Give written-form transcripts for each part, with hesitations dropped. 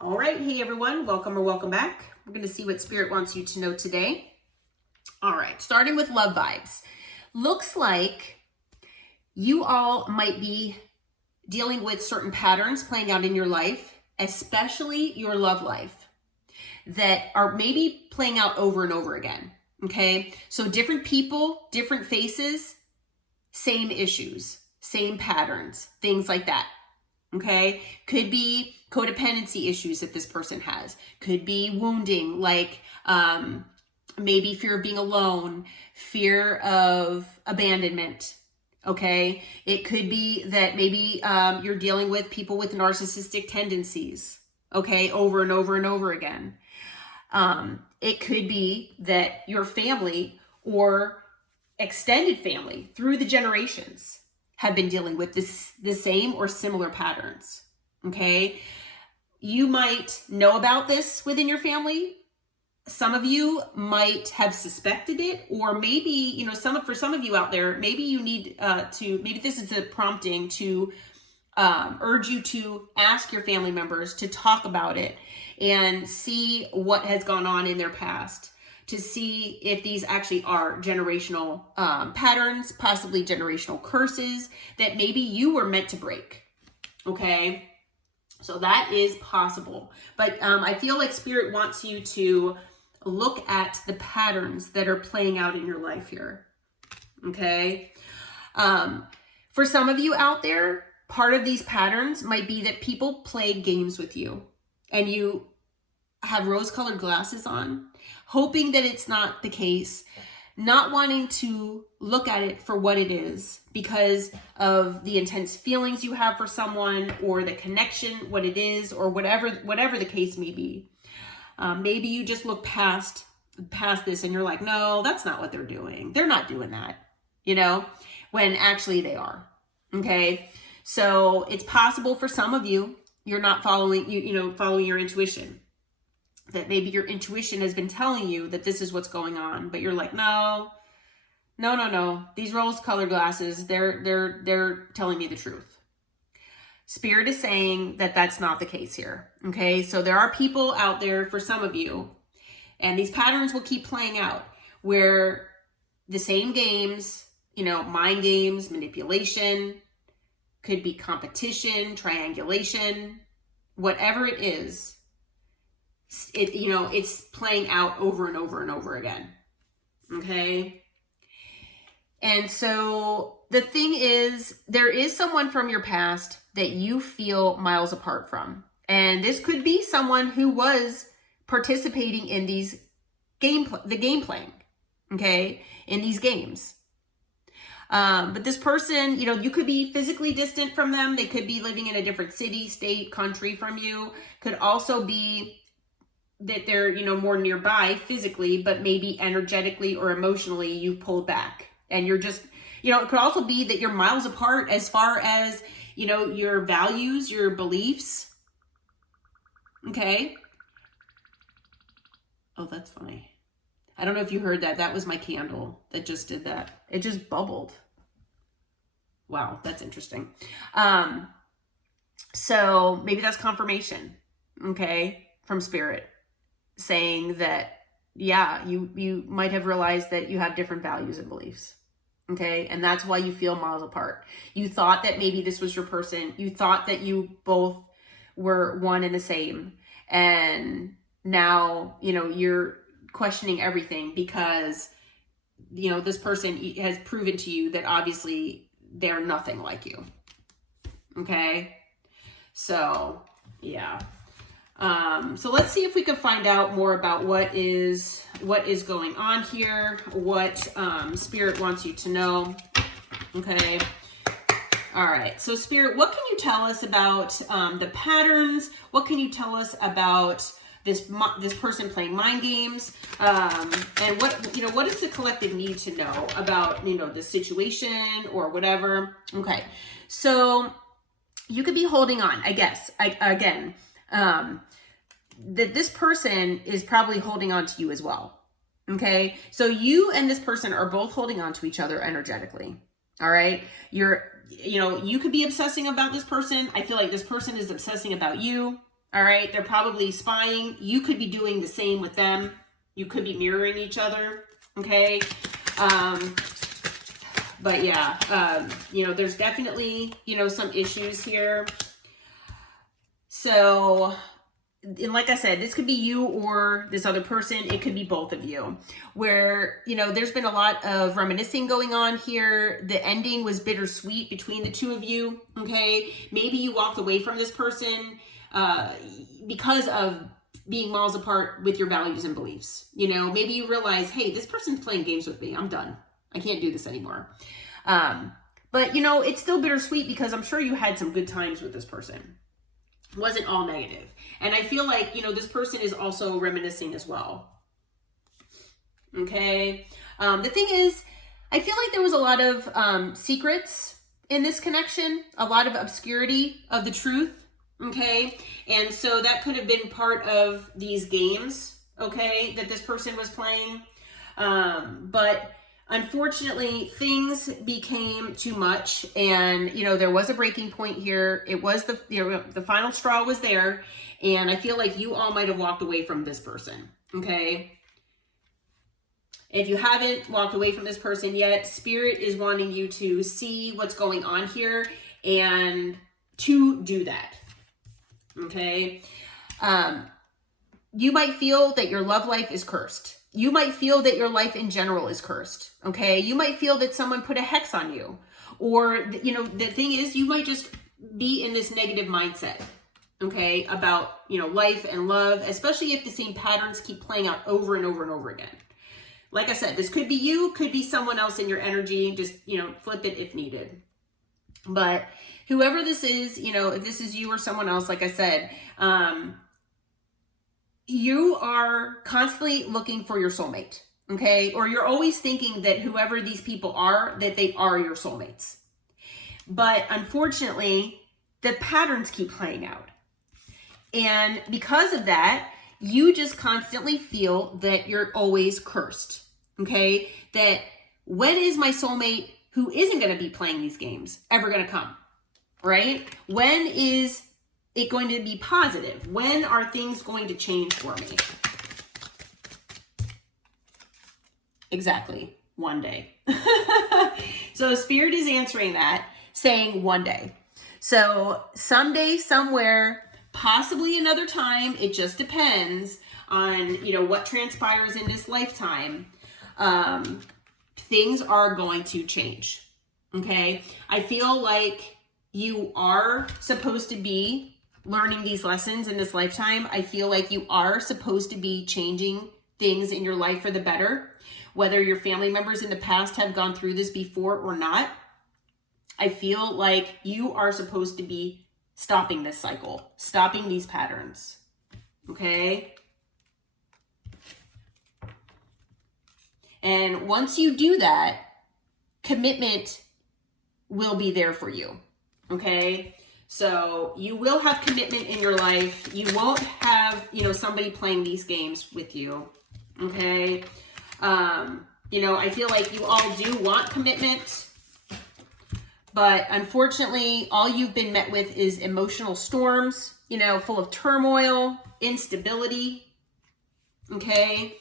All right. Hey, everyone. Welcome or welcome back. We're going to see what Spirit wants you to know today. All right. Starting with love vibes. Looks like you all might be dealing with certain patterns playing out in your life, especially your love life, that are maybe playing out over and over again. Okay. So different people, different faces, same issues, same patterns, things like that. Okay. Could be codependency issues that this person has. Could be wounding, like maybe fear of being alone, fear of abandonment. Okay. It could be that maybe you're dealing with people with narcissistic tendencies. Okay. Over and over and over again. It could be that your family or extended family through the generations have been dealing with the same or similar patterns. Okay. You might know about this within your family. Some of you might have suspected it, or maybe, for some of you out there, maybe you need maybe this is a prompting to urge you to ask your family members to talk about it and see what has gone on in their past, to see if these actually are generational patterns, possibly generational curses that maybe you were meant to break. Okay. So that is possible. But I feel like Spirit wants you to look at the patterns that are playing out in your life here. Okay. For some of you out there, part of these patterns might be that people play games with you and you have rose-colored glasses on, hoping that it's not the case, not wanting to look at it for what it is because of the intense feelings you have for someone or the connection, what it is, or whatever the case may be. Maybe you just look past this and you're like, no, that's not what they're doing. They're not doing that, when actually they are. Okay. So it's possible for some of you, you're not following your intuition. That maybe your intuition has been telling you that this is what's going on, but you're like, no. These rose-colored glasses, they're telling me the truth. Spirit is saying that that's not the case here. Okay. So there are people out there for some of you, and these patterns will keep playing out where the same games, mind games, manipulation, could be competition, triangulation, whatever it is, it's playing out over and over and over again. Okay. And so the thing is, there is someone from your past that you feel miles apart from. And this could be someone who was participating in the game playing, okay, in these games. But this person, you could be physically distant from them. They could be living in a different city, state, country from you. Could also be that they're, more nearby physically, but maybe energetically or emotionally you pulled back. And you're just, it could also be that you're miles apart as far as, your values, your beliefs. Okay. Oh, that's funny. I don't know if you heard that. That was my candle that just did that. It just bubbled. Wow, that's interesting. So maybe that's confirmation, okay, from Spirit saying that, yeah, you might have realized that you have different values and beliefs. Okay. And that's why you feel miles apart. You thought that maybe this was your person. You thought that you both were one and the same. And now, you're questioning everything because, this person has proven to you that obviously they're nothing like you. Okay. So, yeah. So let's see if we can find out more about what is going on here, what Spirit wants you to know. Okay. All right. So Spirit, what can you tell us about the patterns? What can you tell us about this person playing mind games? And what does the collective need to know about, the situation or whatever? Okay. So you could be holding on, I guess, that this person is probably holding on to you as well. Okay. So you and this person are both holding on to each other energetically. All right. You could be obsessing about this person. I feel like this person is obsessing about you. All right. They're probably spying. You could be doing the same with them. You could be mirroring each other. Okay. But yeah, you know, there's definitely, you know, some issues here. So, and like I said, this could be you or this other person. It could be both of you, where, you know, there's been a lot of reminiscing going on here. The ending was bittersweet between the two of you. Okay. Maybe you walked away from this person because of being miles apart with your values and beliefs. You know, maybe you realize, hey, this person's playing games with me. I'm done. I can't do this anymore. But you know, it's still bittersweet because I'm sure you had some good times with this person. It wasn't all negative. And I feel like, you know, this person is also reminiscing as well. Okay. The thing is, I feel like there was a lot of secrets in this connection, a lot of obscurity of the truth. Okay. And so that could have been part of these games, okay, that this person was playing. But unfortunately, things became too much, and you know, there was a breaking point here. It was the final straw was there, and I feel like you all might have walked away from this person. Okay. If you haven't walked away from this person yet, Spirit is wanting you to see what's going on here and to do that. Okay. You might feel that your love life is cursed. You might feel that your life in general is cursed. Okay. You might feel that someone put a hex on you, or, you know, the thing is, you might just be in this negative mindset. Okay. About, you know, life and love, especially if the same patterns keep playing out over and over and over again. Like I said, this could be you, could be someone else in your energy. Just, you know, flip it if needed. But whoever this is, you know, if this is you or someone else, like I said, you are constantly looking for your soulmate, okay? Or you're always thinking that whoever these people are, that they are your soulmates. But unfortunately, the patterns keep playing out. And because of that, you just constantly feel that you're always cursed, okay? That when is my soulmate who isn't going to be playing these games ever going to come, right? When is it going to be positive? When are things going to change for me? Exactly. One day. So Spirit is answering that, saying one day. So someday, somewhere, possibly another time, it just depends on, you know, what transpires in this lifetime. Things are going to change. Okay. I feel like you are supposed to be learning these lessons in this lifetime. I feel like you are supposed to be changing things in your life for the better, whether your family members in the past have gone through this before or not. I feel like you are supposed to be stopping this cycle, stopping these patterns. Okay. And once you do that, commitment will be there for you. Okay. So you will have commitment in your life. You won't have, you know, somebody playing these games with you. Okay. You know, I feel like you all do want commitment, but unfortunately, all you've been met with is emotional storms, you know, full of turmoil, instability. Okay.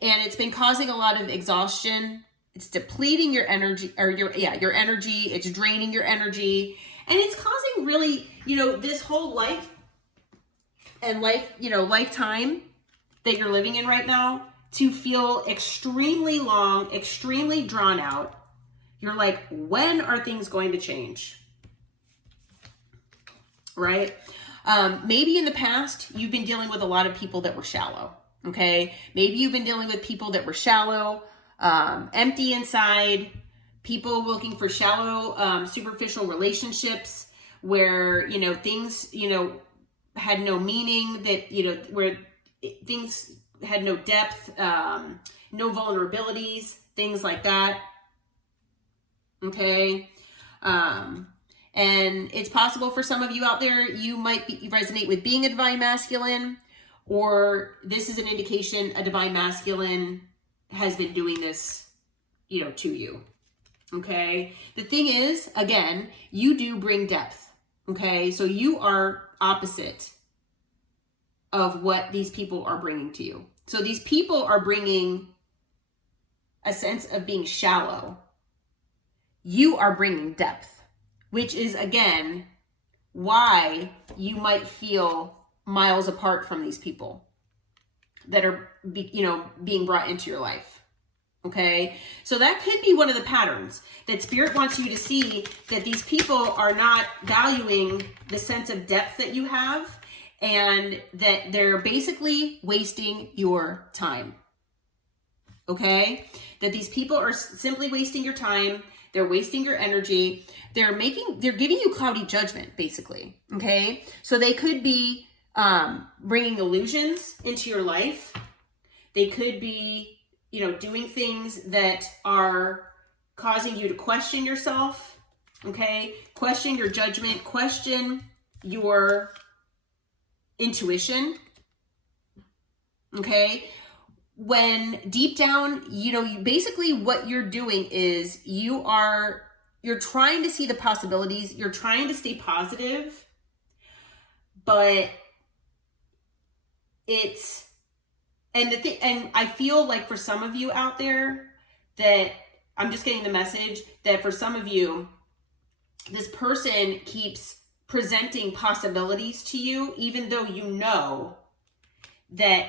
And it's been causing a lot of exhaustion. It's depleting your energy, or your energy. It's draining your energy. And it's causing really, you know, this whole life and lifetime that you're living in right now to feel extremely long, extremely drawn out. You're like, when are things going to change? Right? Maybe in the past, you've been dealing with a lot of people that were shallow. Okay. Maybe you've been dealing with people that were shallow, empty inside, people looking for shallow, superficial relationships where, you know, things, you know, had no meaning, that, you know, where things had no depth, no vulnerabilities, things like that. Okay. And it's possible for some of you out there, you might resonate with being a divine masculine, or this is an indication a divine masculine has been doing this, you know, to you. Okay. The thing is, again, you do bring depth. Okay. So you are opposite of what these people are bringing to you. So these people are bringing a sense of being shallow. You are bringing depth, which is, again, why you might feel miles apart from these people that are, being brought into your life. Okay, so that could be one of the patterns that Spirit wants you to see, that these people are not valuing the sense of depth that you have, and that they're basically wasting your time. Okay, that these people are simply wasting your time. They're wasting your energy. They're giving you cloudy judgment, basically. Okay, so they could be bringing illusions into your life. They could be, doing things that are causing you to question yourself. Okay, question your judgment, question your intuition. Okay, when deep down, basically what you're doing is you're trying to see the possibilities. You're trying to stay positive, but and I feel like for some of you out there, that I'm just getting the message that for some of you, this person keeps presenting possibilities to you, even though you know that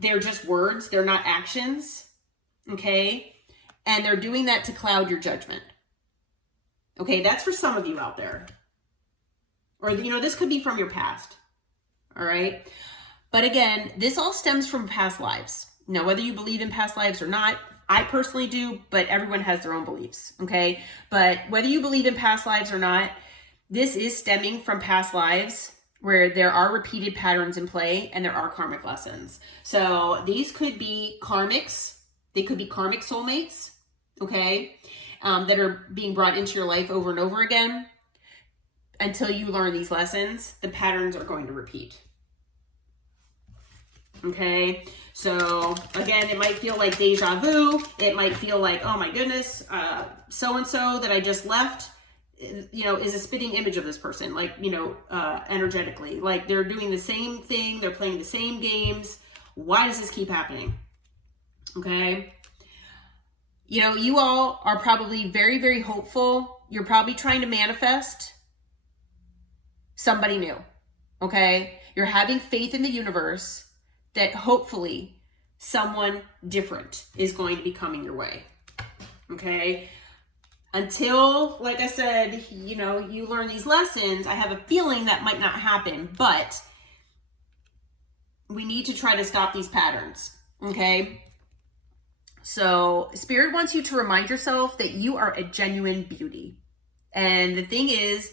they're just words, they're not actions. Okay, and they're doing that to cloud your judgment. Okay, that's for some of you out there. Or, this could be from your past. All right. But again, this all stems from past lives. Now, whether you believe in past lives or not, I personally do, but everyone has their own beliefs. Okay. But whether you believe in past lives or not, this is stemming from past lives where there are repeated patterns in play and there are karmic lessons. So these could be karmics. They could be karmic soulmates. Okay. That are being brought into your life over and over again. Until you learn these lessons, the patterns are going to repeat. Okay, so again, it might feel like deja vu. It might feel like, oh my goodness, so-and-so that I just left, is a spitting image of this person, like, energetically. Like they're doing the same thing. They're playing the same games. Why does this keep happening? Okay. You all are probably very, very hopeful. You're probably trying to manifest somebody new. Okay. You're having faith in the universe that hopefully someone different is going to be coming your way. Okay. Until, like I said, you learn these lessons, I have a feeling that might not happen, but we need to try to stop these patterns. Okay. So Spirit wants you to remind yourself that you are a genuine beauty. And the thing is,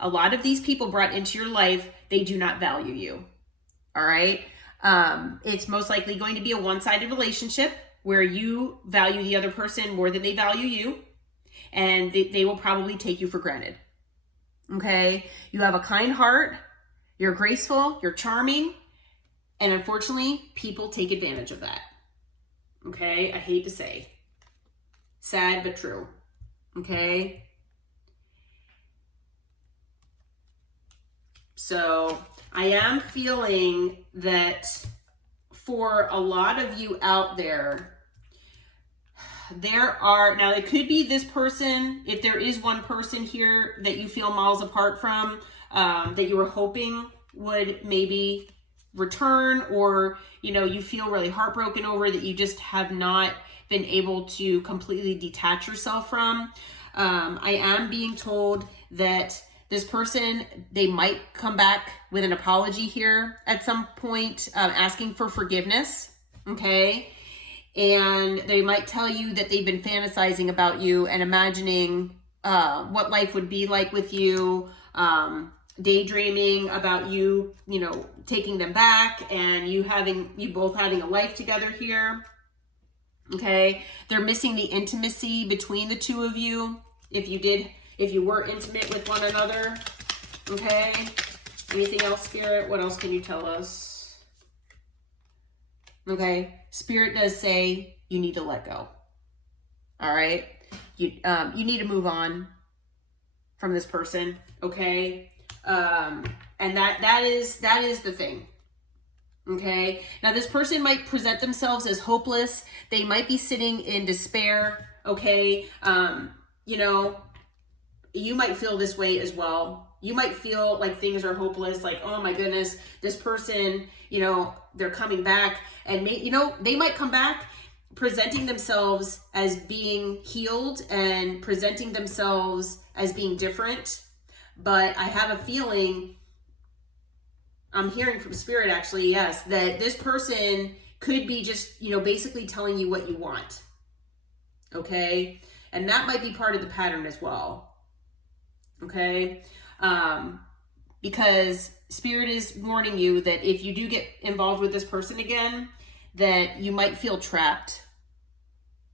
a lot of these people brought into your life, they do not value you. All right. It's most likely going to be a one-sided relationship where you value the other person more than they value you. And they will probably take you for granted. Okay. You have a kind heart. You're graceful. You're charming. And unfortunately, people take advantage of that. Okay. I hate to say. Sad, but true. Okay. So I am feeling that for a lot of you out there, now it could be this person, if there is one person here that you feel miles apart from, that you were hoping would maybe return, or, you feel really heartbroken over, that you just have not been able to completely detach yourself from. I am being told that this person, they might come back with an apology here at some point, asking for forgiveness, okay? And they might tell you that they've been fantasizing about you and imagining what life would be like with you, daydreaming about you, taking them back and you both having a life together here, okay? They're missing the intimacy between the two of you, if you were intimate with one another, okay? Anything else, Spirit? What else can you tell us? Okay, Spirit does say you need to let go. All right? You need to move on from this person, okay? And that is the thing. Okay. Now this person might present themselves as hopeless. They might be sitting in despair. Okay. You know, you might feel this way as well. You might feel like things are hopeless, like, oh my goodness, this person, you know, they're coming back, and you know, they might come back presenting themselves as being healed and presenting themselves as being different. But I have a feeling, I'm hearing from Spirit actually, yes, that this person could be just, you know, basically telling you what you want. Okay. And that might be part of the pattern as well. Okay. Because Spirit is warning you that if you do get involved with this person again, that you might feel trapped.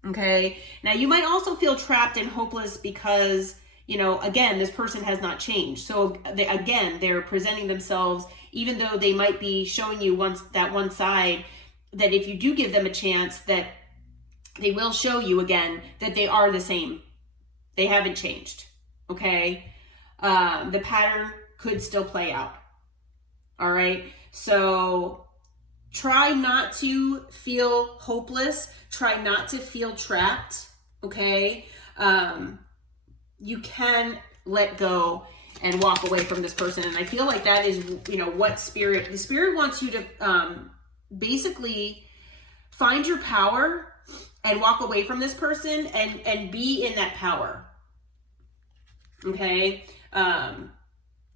Okay. Now you might also feel trapped and hopeless because, you know, again, this person has not changed. So they're presenting themselves, even though they might be showing you that one side, that if you do give them a chance, that they will show you again that they are the same. They haven't changed. Okay. The pattern could still play out. All right. So try not to feel hopeless. Try not to feel trapped. Okay. You can let go and walk away from this person. And I feel like that is, you know, what the Spirit wants you to basically find your power and walk away from this person and be in that power. Okay.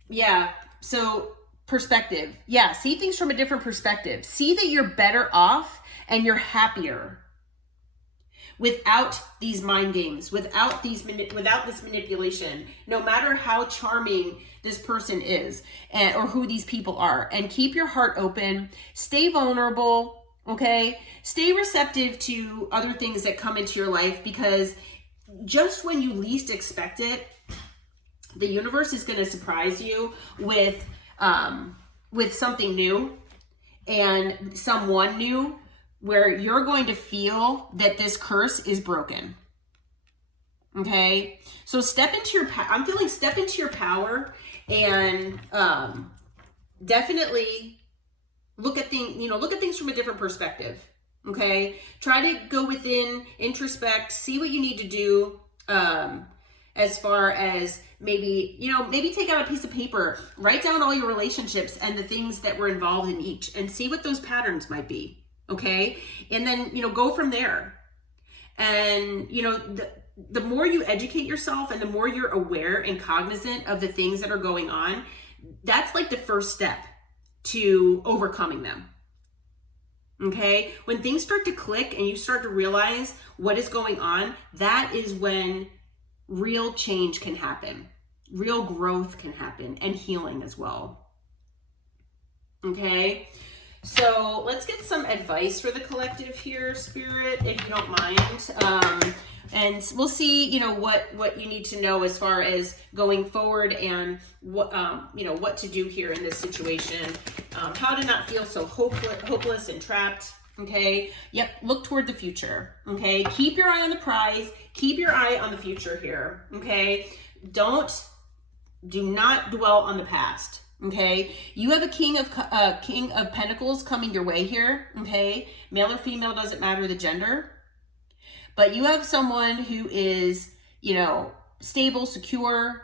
Yeah. So perspective. Yeah. See things from a different perspective. See that you're better off and you're happier without these mind games, without this manipulation, no matter how charming this person is or who these people are. And keep your heart open, stay vulnerable, okay? Stay receptive to other things that come into your life, because just when you least expect it, the universe is going to surprise you with something new and someone new, where you're going to feel that this curse is broken. Okay. So step into your power and, definitely look at things from a different perspective. Okay. Try to go within, introspect, see what you need to do, as far as maybe take out a piece of paper, write down all your relationships and the things that were involved in each, and see what those patterns might be. Okay. And then, go from there. And, the more you educate yourself and the more you're aware and cognizant of the things that are going on, that's like the first step to overcoming them. Okay. When things start to click and you start to realize what is going on, that is when real change can happen. Real growth can happen, and healing as well. Okay. So let's get some advice for the collective here, Spirit, if you don't mind. And we'll see, what you need to know as far as going forward, and what to do here in this situation. How to not feel so hopeless and trapped. Okay. Yep. Look toward the future. Okay. Keep your eye on the prize. Keep your eye on the future here. Okay. Do not dwell on the past. Okay, you have a king of pentacles coming your way here. Okay, male or female, doesn't matter the gender, but you have someone who is, stable, secure,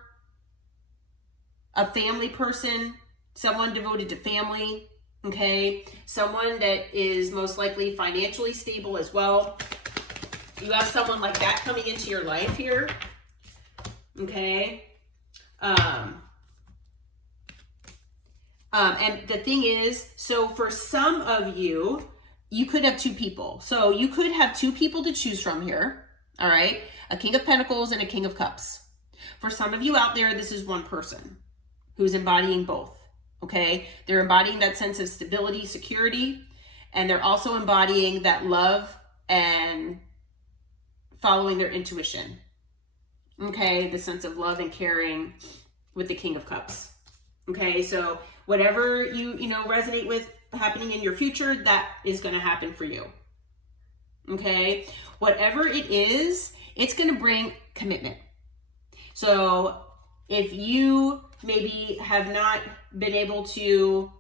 a family person, someone devoted to family. Okay, someone that is most likely financially stable as well. You have someone like that coming into your life here. Okay. And the thing is, so for some of you, you could have two people. So you could have two people to choose from here. All right. A King of Pentacles and a King of Cups. For some of you out there, this is one person who's embodying both. Okay. They're embodying that sense of stability, security, and they're also embodying that love and following their intuition. Okay. The sense of love and caring with the King of Cups. Okay. So whatever you resonate with happening in your future, that is going to happen for you. Okay. Whatever it is, it's going to bring commitment. So if you maybe have not been able to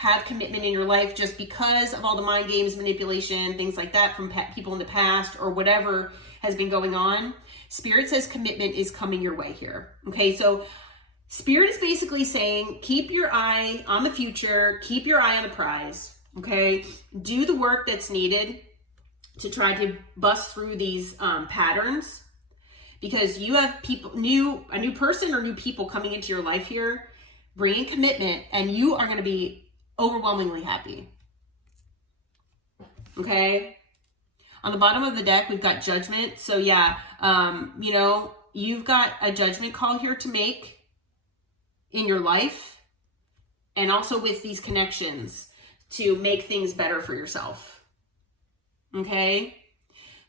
have commitment in your life just because of all the mind games, manipulation, things like that from people in the past or whatever has been going on, Spirit says commitment is coming your way here. Okay, so Spirit is basically saying, keep your eye on the future, keep your eye on the prize, okay? Do the work that's needed to try to bust through these patterns, because you have people, a new person or new people coming into your life here, bringing commitment, and you are going to be overwhelmingly happy, okay? On the bottom of the deck, we've got Judgment. So yeah, you know, you've got a judgment call here to make in your life, and also with these connections to make things better for yourself. Okay?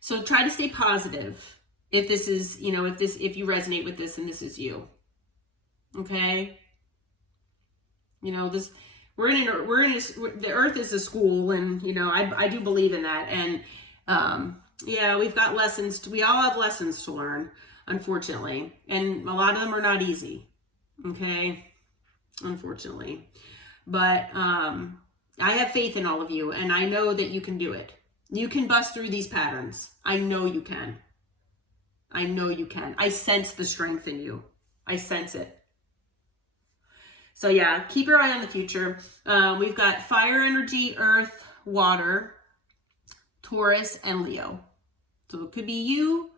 So try to stay positive if this is, you know, if you resonate with this and this is you. Okay? You know, the earth is a school, and you know, I do believe in that. And yeah, we all have lessons to learn, unfortunately. And a lot of them are not easy. Okay, unfortunately, but I have faith in all of you, and I know that you can do it. You can bust through these patterns. I know you can. I know you can. I sense the strength in you. I sense it. So yeah, keep your eye on the future. We've got fire energy, earth, water, Taurus, and Leo. So it could be you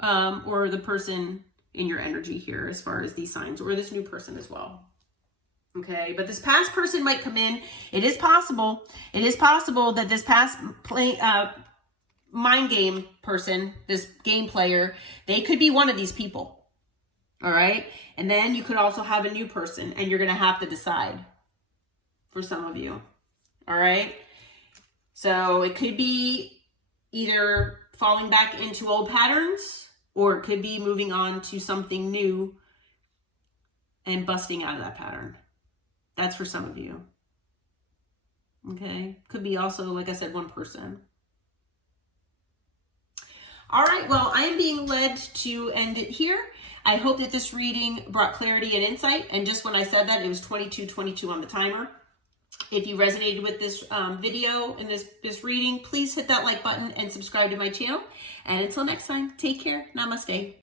or the person in your energy here as far as these signs, or this new person as well. Okay, but this past person might come in. It is possible. It is possible that this past mind game person, this game player, they could be one of these people. All right, and then you could also have a new person, and you're going to have to decide for some of you. All right, so it could be either falling back into old patterns, or it could be moving on to something new and busting out of that pattern. That's for some of you. Okay. Could be also, like I said, one person. All right. Well, I am being led to end it here. I hope that this reading brought clarity and insight. And just when I said that, it was 22:22 on the timer. If you resonated with this video and this reading, please hit that like button and subscribe to my channel. And until next time, take care. Namaste.